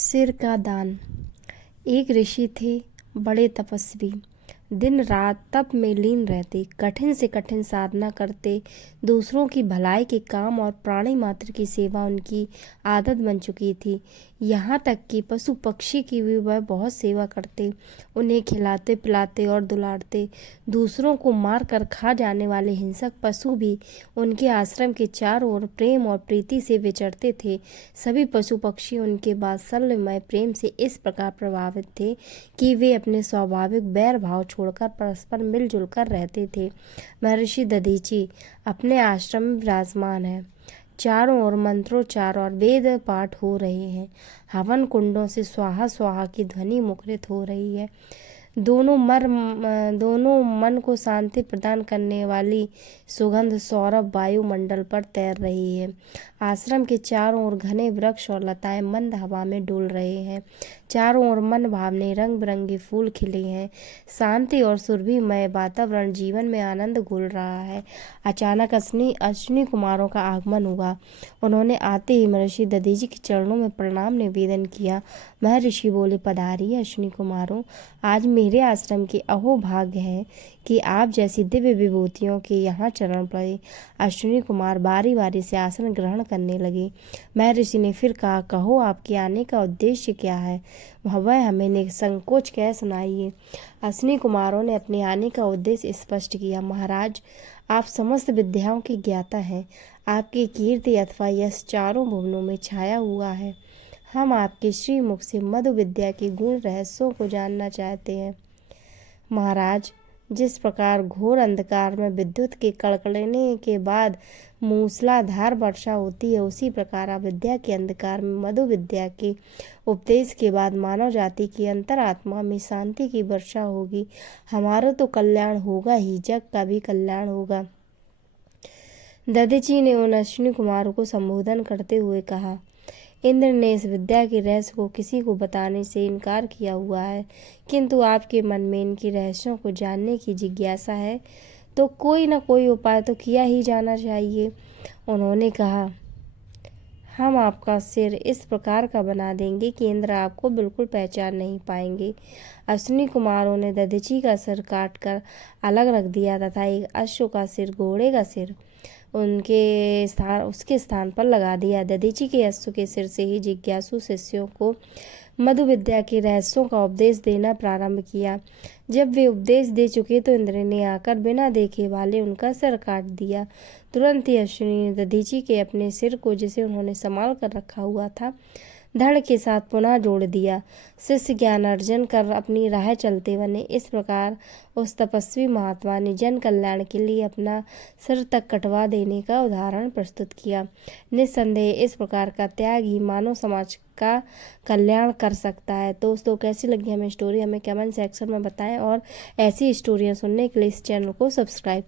सिर का दान। एक ऋषि थे, बड़े तपस्वी। दिन रात तप में लीन रहते, कठिन से कठिन साधना करते। दूसरों की भलाई के काम और प्राणी मात्र की सेवा उनकी आदत बन चुकी थी। यहाँ तक कि पशु पक्षी की भी वह बहुत सेवा करते, उन्हें खिलाते पिलाते और दुलारते। दूसरों को मार कर खा जाने वाले हिंसक पशु भी उनके आश्रम के चारों ओर प्रेम और प्रीति से विचरते थे। सभी पशु पक्षी उनके वात्सल्यमय प्रेम से इस प्रकार प्रभावित थे कि वे अपने स्वाभाविक बैर भाव छोड़कर परस्पर मिलजुल कर रहते थे। महर्षि दधीचि अपने आश्रम में विराजमान है। चारों ओर मंत्रोच्चार और वेद पाठ हो रहे हैं। हवन कुंडों से स्वाहा स्वाहा की ध्वनि मुखरित हो रही है। दोनों मन को शांति प्रदान करने वाली सुगंध सौरभ वायुमंडल पर तैर रही है। आश्रम के चारों ओर घने वृक्ष और लताएं मंद हवा में डोल रहे हैं। चारों ओर मन भावने रंग बिरंगे फूल खिले हैं। शांति और सुरभिमय वातावरण, जीवन में आनंद घुल रहा है। अचानक अश्विनी कुमारों का आगमन हुआ। उन्होंने आते ही महर्षि दधीचि के चरणों में प्रणाम निवेदन किया। महर्षि बोले, पधारिए अश्विनी कुमारों, आज मेरे आश्रम के अहोभाग्य है कि आप जैसी दिव्य विभूतियों के यहाँ चरण पड़े। अश्विनी कुमार बारी बारी से आसन ग्रहण करने लगे। महर्षि ने फिर कहा, कहो आपके आने का उद्देश्य क्या है, वह हमें निसंकोच कह सुनाइए। अश्विनी कुमारों ने अपने आने का उद्देश्य स्पष्ट किया। महाराज, आप समस्त विद्याओं के ज्ञाता हैं। आपकी कीर्ति अथवा यश चारों भुवनों में छाया हुआ है। हम आपके श्रीमुख से मधु विद्या के गुण रहस्यों को जानना चाहते हैं। महाराज, जिस प्रकार घोर अंधकार में विद्युत के कड़कड़ाने के बाद मूसलाधार वर्षा होती है, उसी प्रकार अविद्या के अंधकार में मधु विद्या के उपदेश के बाद मानव जाति की अंतरात्मा में शांति की वर्षा होगी। हमारा तो कल्याण होगा ही, जग का भी कल्याण होगा। दधीचि ने उन अश्विनी कुमारों को संबोधन करते हुए कहा, इंद्र ने इस विद्या के रहस्य को किसी को बताने से इनकार किया हुआ है, किंतु आपके मन में इनके रहस्यों को जानने की जिज्ञासा है, तो कोई न कोई उपाय तो किया ही जाना चाहिए। उन्होंने कहा, हम आपका सिर इस प्रकार का बना देंगे कि इंद्र आपको बिल्कुल पहचान नहीं पाएंगे। अश्विनी कुमारों ने दधीचि का सिर काटकर अलग रख दिया तथा एक अश्व का सिर, घोड़े का सिर उसके स्थान पर लगा दिया। दधीचि के अश्व के सिर से ही जिज्ञासु शिष्यों को मधु विद्या के रहस्यों का उपदेश देना प्रारंभ किया। जब वे उपदेश दे चुके तो इंद्र ने आकर बिना देखे वाले उनका सिर काट दिया। तुरंत ही अश्विनी ने दधीचि के अपने सिर को, जिसे उन्होंने संभाल कर रखा हुआ था, धड़ के साथ पुनः जोड़ दिया। शिष्य ज्ञान अर्जन कर अपनी राह चलते बने। इस प्रकार उस तपस्वी महात्मा ने जन कल्याण के लिए अपना सिर तक कटवा देने का उदाहरण प्रस्तुत किया। निस्संदेह इस प्रकार का त्याग ही मानव समाज का कल्याण कर सकता है। दोस्तों, कैसी लगी हमें स्टोरी, हमें कमेंट सेक्शन में बताएं और ऐसी स्टोरियां सुनने के लिए इस चैनल को सब्सक्राइब